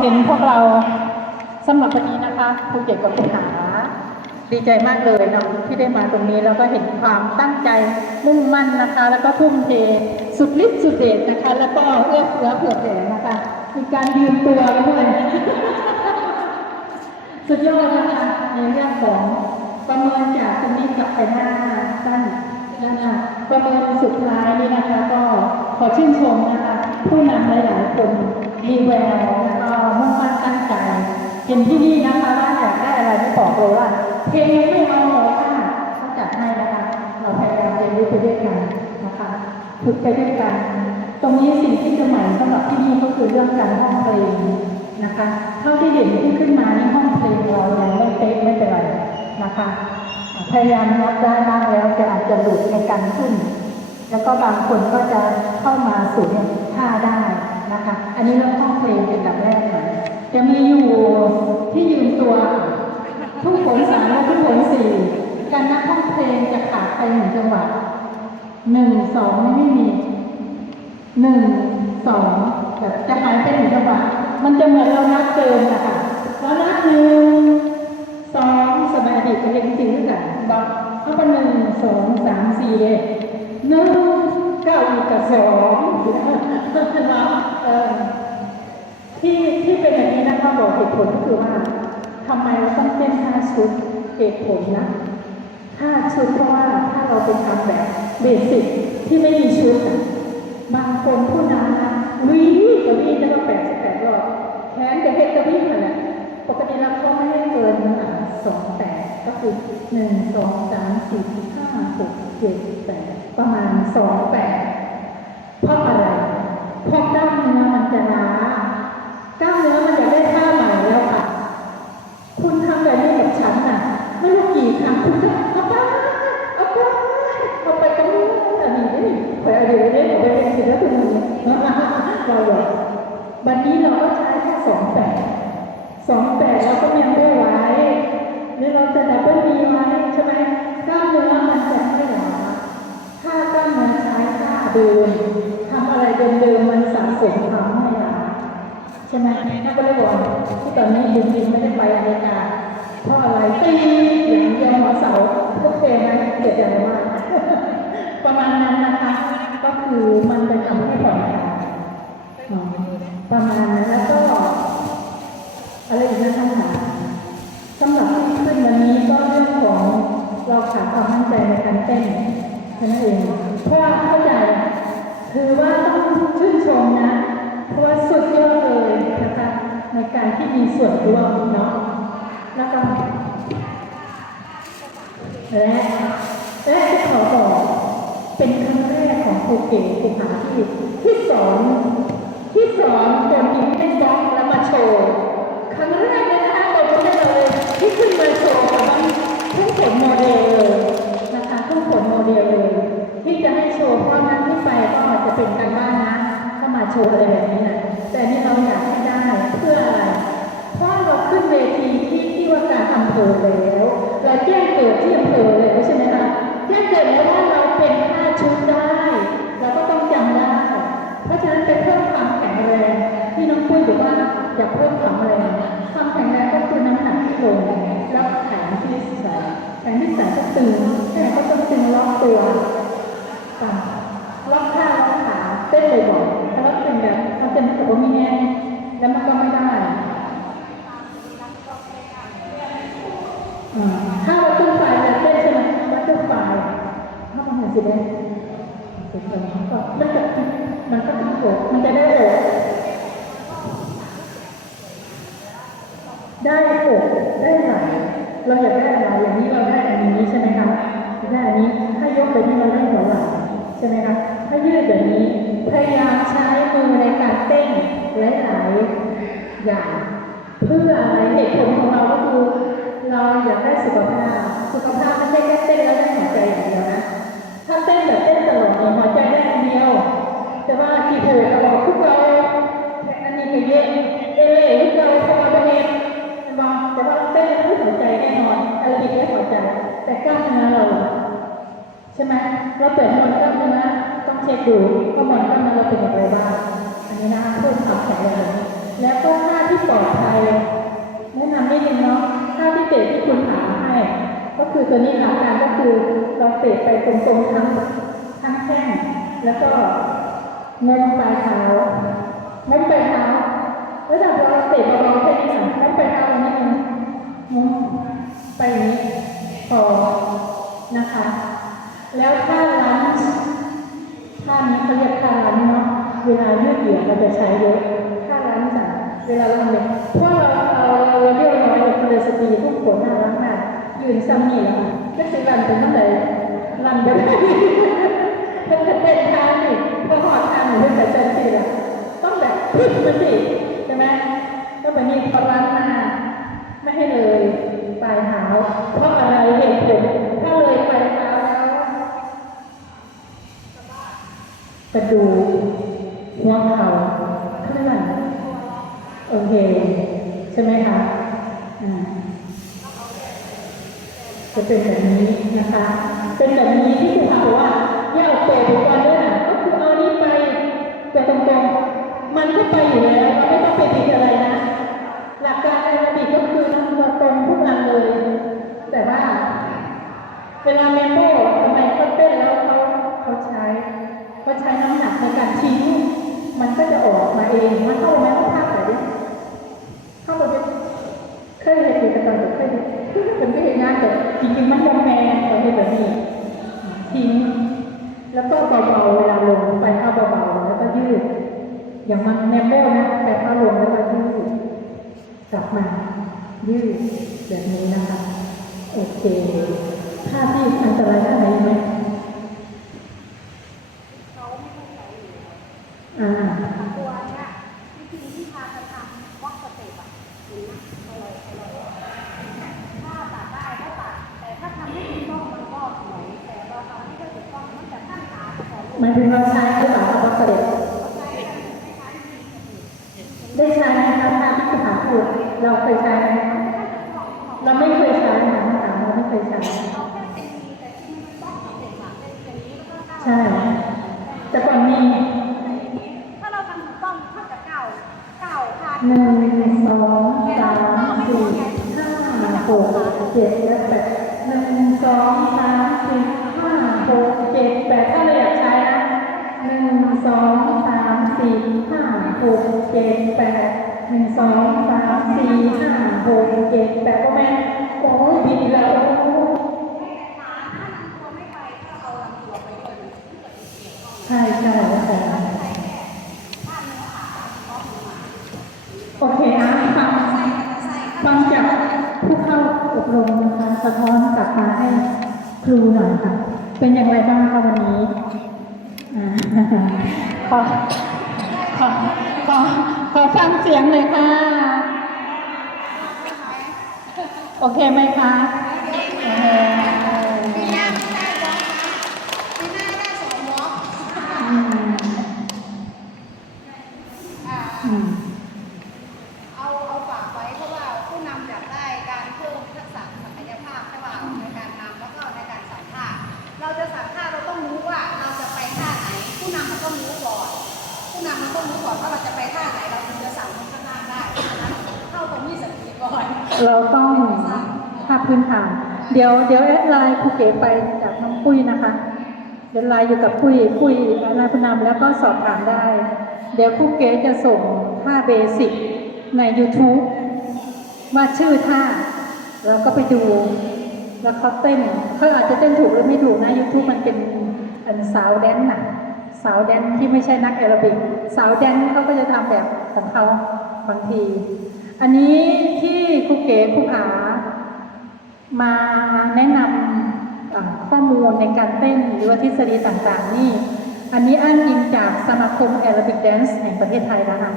เห็นพวกเราสำหรับวันนี้นะคะภูเก็ตกับคุณหา ดีใจมากเลยเนาะที่ได้มาตรงนี้แล้วก็เห็นความตั้งใจมุ่งมั่นนะคะ แล้วก็ทุ่มเทสุดฤทธิ์สุดเดชนะคะ แล้วก็เอื้อเฟื้อเผื่อแผ่นะคะมีการยืมตัวด้วยสุดยอดนะคะในเรื่องของประเมินจากตรงนี้กลับไปหน้าตั้นนะคะประเมินสุดท้ายนี่นะคะ ก็ขอชื่นชมนะคะผู้นำหลายๆคน มีแววแล้วก็มุ่งมั่นตั้งใจเห็นที่นี่นะคะว่าอยากได้อะไรไม่บอกเลยว่าเพลงยังไม่เอาเลยค่ะต้องจัดให้นะคะ เราพยายามเรียนรู้ไปด้วยกันนะคะฝึกไปด้วยกัน ตรงนี้สิ่งที่จะใหม่สำหรับที่นี่ก็คือเรื่องการห้องเพลงนะคะเท่าที่เห็นที่ขึ้นมานี่ห้องเพลงเรายังไม่เป๊ะไม่เป็นไรนะคะพยายามรับได้บ้างแล้วแต่อาจจะหลุดในการขึ้น แล้วก็บางคนก็จะาสู่เนี่ยท่าได้นะคะ อันนี้เรื่องห้องเพลงเป็นดับแรกก่อนจะมีอยู่ที่ยืมตัวทุกผลสามและทุกผลสี่การนับห้องเพลงจะขาดไปหนึ่งจังหวะหนึ่งสองไม่มีหนึ่งสองแบบจะหายไปหนึ่งจังหวะมันจะเหมือนเรานับเกินนะคะเรานับหนึ่งสองสบายดีกับเล็กจริงด้วยกันบอกเขาเป็นหนึ่งสองสามสี่เลยหนึ่ง ก้าอีกกับสองนะที่ที่เป็นอย่างนี้นะคะบอกเหตุผลก็คือว่าทำไมเราต้องเต้นห้าชุดเหตุผลนะห้าชุดเพราะว่าถ้าเราไปทำแบบเบสิกที่ไม่มีชุดบางคนผู้นำนะวิ่งกับวิ่งได้มาแปดสิบแปดรอบแขนกับเฮดกับวิ่งอะไรปกติแล้วเขาไม่ให้เกินอะสองแปดก็คือหนึ่งสองสามสี่ห้าหกเจ็ดแปด ประมาณสองแปดเพราะอะไร ๆมันสะสมทำให้หลาใช่ไหมนักก็เลยบอกที่ตอนนี้บินบินไม่ได้ไปอเมริกาเพราะอะไรตีอย่างเดียวหัวเสาโอเคไหมเจ็บใจมากประมาณนั้นนะคะ ก็คือมันจะทำให้ผ่อนคลายประมาณนั้นแล้วก็อะไรอีกนะท่านคะสำหรับที่ขึ้นวันนี้ก็เรื่องของเราขาดความมั่นใจในการเต้นแค่นั้นเองเพราะเข้าใจถือว่าต้องชื่นชมนะ เพราะว่าสุดยอดเลยนะคะในการที่ มีส่วนร่วมเนาะแล้วก็และและที่ขอบอกเป็นครั้งแรกของภูเก็ตภูผาที่ที่สอนที่สอนคนที่เล่นบล็อกแล้วมาโชว์ครั้งแรกเลยนะคะตบมือเลยที่ขึ้นมาโชว์กับมันทุกผลโมเดลเลยนะคะทุกผลโมเดลเลยที่จะให้โชว์เพราะนั้นที่ไปก็อาจะเป็นการบ้านนะถ้ามาโชว์อะไรแบบนี้นะแต่นี่เราอยากให้ได้เพื่ออะไร เพราะเราขึ้นเวทีที่ที่ว่าการอำเภอแล้ว เราแจ้งเกิดที่อำเภอแล้วใช่ไหมคะแจ้งเกิดแล้วว่าเราเป็นห้าชุดได้ เราก็ต้องจำได้ เพราะฉะนั้นไปเพิ่มความแข็งแรงที่น้องปุ้ยบอกว่าอยากเพิ่มความแรงความแข็งแรงก็คือน้ำหนักที่ลงแล้วแขนที่ใส่แขนที่ใส่ก็ตึงแขนก็ต้องตึงล็อกตัวอะล็อกข้าล็อกขาเต้นเลยบอกถ้าล็อกเป็นแบบ ถ้ามันเห็นสิเด้สิเด้มันก็มันจะมันก็ต้องโอกมันจะได้โอกได้อกได้ไหลเราอยากได้อะไรอย่างนี้เราได้อันนี้ใช่ไหมคะได้อันนี้ถ้ายกไปที่เราได้หัวไหลใช่ไหมคะถ้ายืดแบบนี้พยายามใช้มือในการเต้นหลายๆอย่างเพื่ออะไรเหตุผลของเราก็คือเราอยากได้สุขภาพ สุขภาพไม่ใช่แค่เต้นแล้วได้หัวใจอย่างเดียวนะ เต้นแบบเต้นตลอดเนี่ยหัวใจได้อันเดียว แต่ว่าที่โผล่ตลอดทุกเราแต่อันนี้ก็เยอะเอเล่ทุกเราพอประเด็นบาแต่ว่าเต้นแล้วไม่หัวใจแน่นอนอะไรดีได้หัวใจ แต่กล้ามเนื้อเราใช่ไหมเราเปิดมวลกล้ามเนื้อต้องเช็คดูว่ามวลกล้ามเนื้อเราเป็นอย่างไรบ้างอันนี้นะเพิ่มความแข็งแรงแล้วก็ท่าที่ปลอดภัยแนะนำนิดนึงเนาะท่าที่เตะที่คุณหา ก็คือตัวนี้หลักการก็คือเราเตะไปตรงๆทั้งทั้งแข้งแล้วก็เงยปลายเท้าไม่ปลายเท้าแล้วถ้าเราเตะเบาๆแค่นี้ค่ะไม่ปลายเท้าตรงนี้เองมุมไปนี้พอนะคะ แล้วถ้าลันท่านี้เขาเรียกท่าลันเนาะเวลายืดเหยียดเราจะใช้เยอะ ยืนซ้ำนี่แหละค่ะก็คือรันเป็นตั้งแต่รันไปได้มันจะเป็นทางนี่พอหอดทางหนูเป็นแต่เจนสิละต้องแบบขึ้นมาสิใช่ไหมก็แบบนี้พอรันมาไม่ให้เลยปลายเท้าเพราะอะไรเหตุผลถ้าเลยปลายเท้าแล้วกระดูกหัวเข่าเคลื่อนโอเคใช่ไหมคะอ่า จะเป็นแบบนี้นะคะ เป็นแบบนี้ที่คุณถามว่าอย่าเอาเปรอุปกรณ์ด้วยนะก็คือเอานี้ไปแต่ตรงๆมันก็ไปอยู่แล้วเราไม่ต้องไปติดอะไรนะ หลักการแอโรบิก็คือทำตัวตรงทุกอันเลย แต่ว่า เวลาเมมโมทำไมเขาเต้นแล้วเขาเขาใช้เขาใช้น้ำหนักในการทิ้งมันก็จะออกมาเองมันเข้ามาเข้าภาพไหนดิเข้ามาเป็นเคยเห็นอยู่แต่ตอนเด็กเคยเห็นเป็นก็เห็นงานแต่จริงๆมันยังแมนตอนนี้แบบนี้ทิ้ง แล้วก็เบาๆเวลาลงไปเข้าเบาๆแล้วก็ยืด อย่างมันแนมเบลนะไปเข้าลงแล้วก็ยืด กลับมายืดแบบนี้นะคะ โอเคท่าที่อันตรายท่าไหนไหมอ่า ตัวเนี้ยวิธีที่พากันทำวอกสเต็ ถ้าตัดได้ก็ตัดแต่ถ้าทำไม่ถูกต้องมันก็สวยแต่เราทำไม่ได้ถูกต้องมันจะตั้งขาจะของเราใช้หรือเปล่ารับเสด็จได้ใช้ไหมคะท่าที่คุณถามพูดเราเคยใช้ไหมเราไม่เคยใช้นะถามเราไม่เคยใช้ เอาแค่ตีแต่ที่มันวอกสเต็ปอะเป็นอย่างนี้แล้วก็ก้าว ใช่ แต่ก่อนมี ถ้าเราทำถูกต้องเท่ากับเก้าเก้าพา หนึ่ งสองสามสี่ห้าหกเจ็ดและแปดหนึ่งสองสามสี่ห้าหกเจ็ดแปดถ้าเราอยากใช้นะหนึ่งสองสามสี่ห้าหกเจ็ดแปดหนึ่งสองสามสี่ห้าหกเจ็ดแปดก็แม่โอ้ยผิดอีกแล้วไม่ไปก็เอาลำตัวไปเลย ใช่ใช่ใช่โอเคอะฟังฟังจากผู้เข้าอบรมนะคะ สะท้อนกลับมาให้ครูหน่อยค่ะ เป็นอย่างไรบ้างคะวันนี้อ่าขอขอขอขอฟังเสียงเลยค่ะ โอเคไหมคะโอเค ปีหน้าไม่ได้วอล์กนะปีหน้าได้สองวอล์ก อืม อ่า อืม เอาเอาฝากไว้เพราะว่าผู้นำอยากได้การเพิ่มทักษะศักยภาพใช่ป่ะในการนำแล้วก็ในการสั่งท่า เราจะสั่งท่าเราต้องรู้ว่าเราจะไปท่าไหน ผู้นำมันต้องรู้ก่อน ผู้นำมันต้องรู้ก่อนว่าเราจะไปท่าไหนเราถึงจะสั่งคนข้างล่างได้เพราะฉะนั้นเข้าตรงนี้สติก่อน เราต้องภาพพื้นฐาน เดี๋ยวเดี๋ยวแอดไลน์ครูเก๋ไปจากน้องปุ้ยนะคะเดี๋ยวไลน์อยู่กับปุ้ยปุ้ยแอดไลน์ผู้นำแล้วก็สอบถามได้ เดี๋ยวครูเก๋จะส่งท่าเบสิกใน YouTube ว่าชื่อท่าแล้วก็ไปดูแล้วเขาเต้นเขาอาจจะเต้นถูกหรือไม่ถูกนะ YouTube มันเป็นอันสาวแดนน่ะ สาวแดนที่ไม่ใช่นักแอโรบิกสาวแดนเขาก็จะทำแบบของเขาบางที อันนี้ที่ครูเก๋ครูผามาแนะนำข้อมูลในการเต้นหรือว่าทฤษฎีต่างๆ นี่ อันนี้อ้างอิงจากสมาคมแอโรบิกแดนซ์แห่งประเทศไทยนะคะ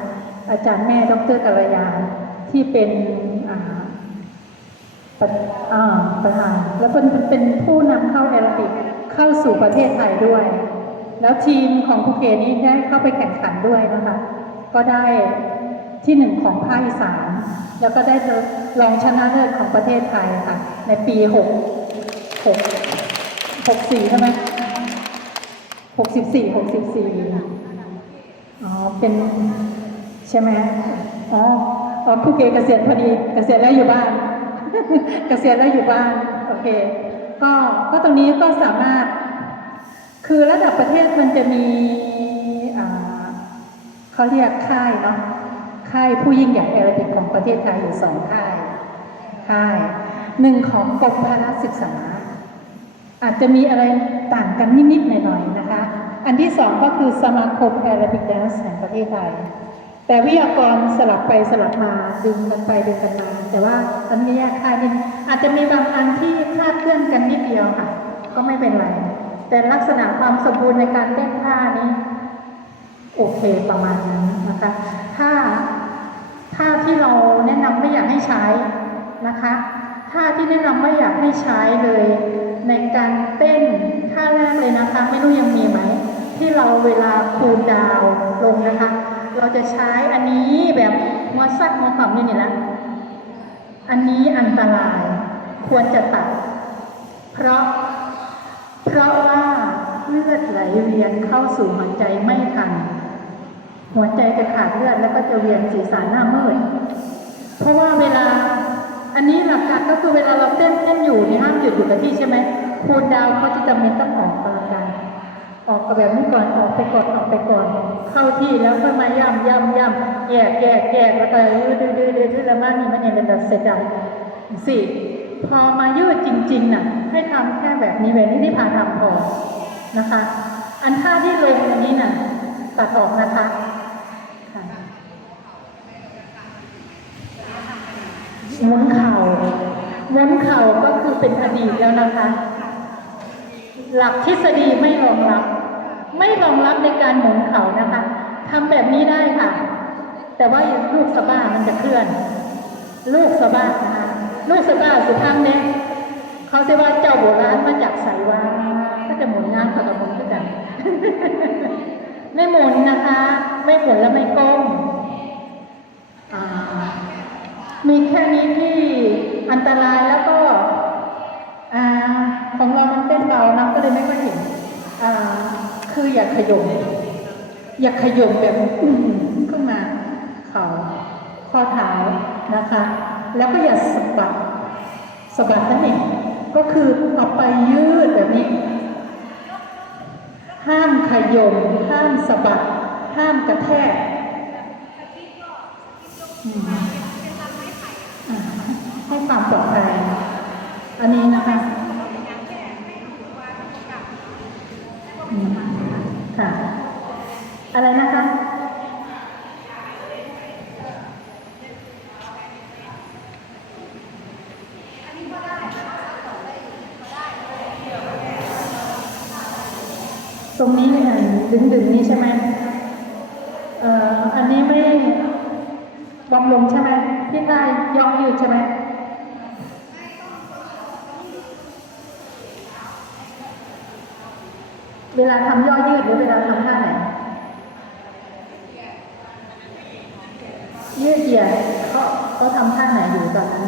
อาจารย์แม่ดรกัลยาที่เป็นประอ่าประธานแล้วเป็นเป็นผู้นำเข้าแอโรบิกเข้าสู่ประเทศไทยด้วย แล้วทีมของภูเก็ตนี้ได้เข้าไปแข่งขันด้วยนะคะก็ได้ ที่หนึ่งของภาคอีสานแล้วก็ได้รองชนะเลิศของประเทศไทยค่ะ ในปีหกหกหกสี่ใช่ไหมหกสิบสี่หกสิบสี่อ๋อเป็นใช่ไหมอ๋ออ๋อผู้เกเกษียณพอดีเกษียณแล้วอยู่บ้าน เกษียณแล้วอยู่บ้านโอเคก็ก็ตรงนี้ก็สามารถ คือระดับประเทศมันจะมีเขาเรียกค่ายเนาะ ค่ายผู้ยิ่งใหญ่แอรบิกของประเทศไทยอยู่สองค่ายค่ายหนึ่งของกรมพละศึกษา อาจจะมีอะไรต่างกันนิดๆหน่อยๆนะคะ อันที่สองก็คือสมาคมแอรบิกแดนซ์แห่งประเทศไทย แต่วิทยากรสลับไปสลับมาดึงกันไปดึงกันมาแต่ว่าตอนนี้แยกค่ายนิดอาจจะมีบางอันที่คลาดเคลื่อนกันนิดเดียวค่ะ ก็ไม่เป็นไร แต่ลักษณะความสมบูรณ์ในการเต้นท่านี้โอเคประมาณนั้นนะคะ ถ้า ถ้าที่เราแนะนำไม่อยากให้ใช้นะคะท่าที่แนะนำไม่อยากให้ใช้เลย ในการเต้นท่าแรกเลยนะคะ ไม่รู้ยังมีไหม ที่เราเวลาคูลดาวลงนะคะ เราจะใช้อันนี้แบบมอซักมอต่ำนี่นี่แหละอันนี้อันตรายควรจะตัด เพราะ เพราะว่าเลือดไหลเวียนเข้าสู่หัวใจไม่ทัน หัวใจจะขาดเลือดแล้วก็จะเวียนศีรษะหน้ามืดเพราะว่าเวลาอันนี้หลักการก็คือเวลาเราเต้นเต้นอยู่นี่ห้ามหยุดอยู่กับที่ใช่ไหมคูลดาวเขาจะจำเป็นต้องออกกำลังกายออกกับแบบนี้ก่อนออกไปก่อนออกไปก่อน เข้าที่แล้วก็มาย่ำย่ำย่ำแยกแยกแยกแล้วก็ดื้อดื้อดื้อดื้อดื้อแล้วมันนี่มันเนี่ยเป็นแบบเสร็จแล้สี่พอมายืดจริงๆน่ะ ให้ทำแค่แบบนี้แบบนี้ที่พาทำพอนะคะ อันท่าที่ลงอันนี้น่ะตัดออกนะคะ หมุนเข่าหมุนเข่าก็คือเป็นอดีตแล้วนะคะ หลักทฤษฎีไม่รองรับ ไม่รองรับในการหมุนเข่านะคะทำแบบนี้ได้ค่ะ แต่ว่าลูกสะบ้ามันจะเคลื่อน ลูกสะบ้านะคะลูกสะบ้าสุดท้ายเนี่ยเขาจะว่าเจ้าโบราณมาจากไสวาก็จะหมุนงานกับหมุนด้วยกันไม่หมุนนะคะ ไม่หมุนแล้วไม่ก้ม มีแค่นี้ที่อันตรายแล้วก็อของเรามันเต้นเบานะก็เลยไม่ค่อยเห็นคืออย่าขยมอย่าขยมแบบอุ้มขึ้นมา เขาข้อเท้านะคะ แล้วก็อย่าสะบัดสะบัดนั่นเองก็คือเอาไปยืดแบบนี้ ห้ามขยมห้ามสะบัด ห้ามกระแทก ความปลอดภัยอันนี้นะคะค่ะ อะไรนะคะ ตรงนี้เนี่ยดึงดึงๆนี้ใช่ไหมเอ่ออันนี้ไม่บำรุงใช่ไหมที่ใต้ยองยืดใช่ไหม เวลาทำย่อยืดหรือเวลาทำท่าไหนยืดเหยียดเขาเขาทำท่าไหนอยู่ตอนนั้น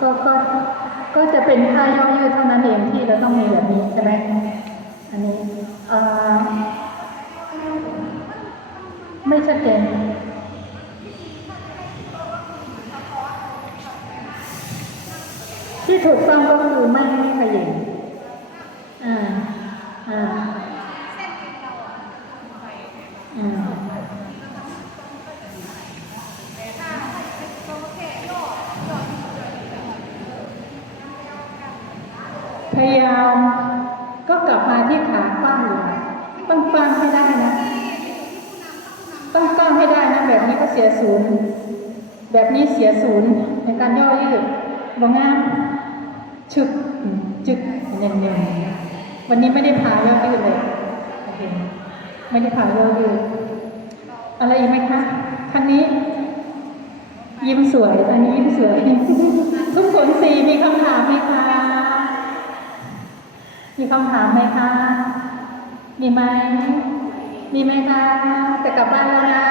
ก็ก็ก็จะเป็นท่าย่อยืดเท่านั้นเองที่เราต้องมีแบบนี้ใช่ไหมอันนี้อ่อไม่ชัดเจนที่ ถูกต้องก็คือไม่ไม่ขยิบอ่าอ่าอ่าพยายามก็กลับมาที่ขากว้งอยู่ต้องกว้งให้ได้นะต้องกว้งให้ได้นะ แบบนี้ก็เสียศูนย์ แบบนี้เสียศูนย์ในการย่อยืดบองงาม ชึกอืมจึกเน่นๆวันนี้ไม่ได้พาย่อยืดเลยโอเคไม่ได้พาย่อยืดอะไรอีกไหมคะครั้งนี้ ยิ้มสวย อันนี้ยิ้มสวย ทุกคนสีมีคำถามไหมคะ มีคำถามไหมคะ มีไหมมีไหมคะจะกลับบ้านแล้วนะ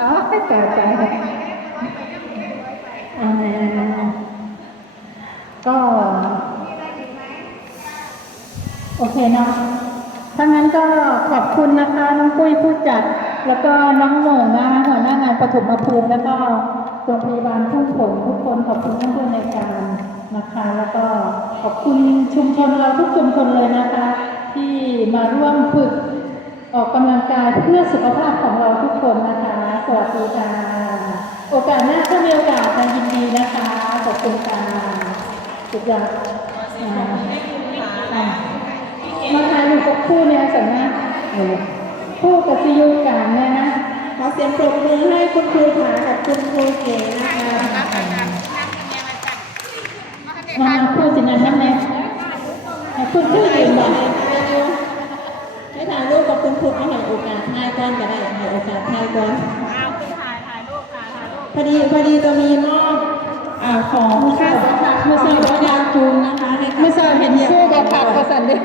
อ๋อแต่แต่อ่า ก็ โอเคเนาะถ้างั้นก็ขอบคุณนะคะ น้องปุ้ยผู้จัด แล้วก็น้องโหน่งนะคะหัวหน้างานปฐมภูมิแล้วก็โรงพยาบาลทุ่งผลทุกคนขอบคุณท่านผู้ในการนะคะ แล้วก็ขอบคุณชุมชนเราทุกชุมชนเลยนะคะ ที่มาร่วมฝึกออกกำลังกายเพื่อสุขภาพของเราทุกคนนะคะ สวัสดีค่ะ โอกาสหน้าถ้ามีโอกาสจะยินดีนะคะ ขอบคุณค่ะสุดยอดมาทามาถ่ายรูปกับคู่เนี่ยสำนักคู่กับซียูกันเนี่ยนะขอเสียงปรบมือให้คุณครูผากับคุณครูเก๋นะคะ พอดีพอดีจะมีมอบอ่าของค่าสัมผัสมือสาวดาวจูนนะคะให้กับไม่ทราบเห็นคู่กับผักกระสันเด้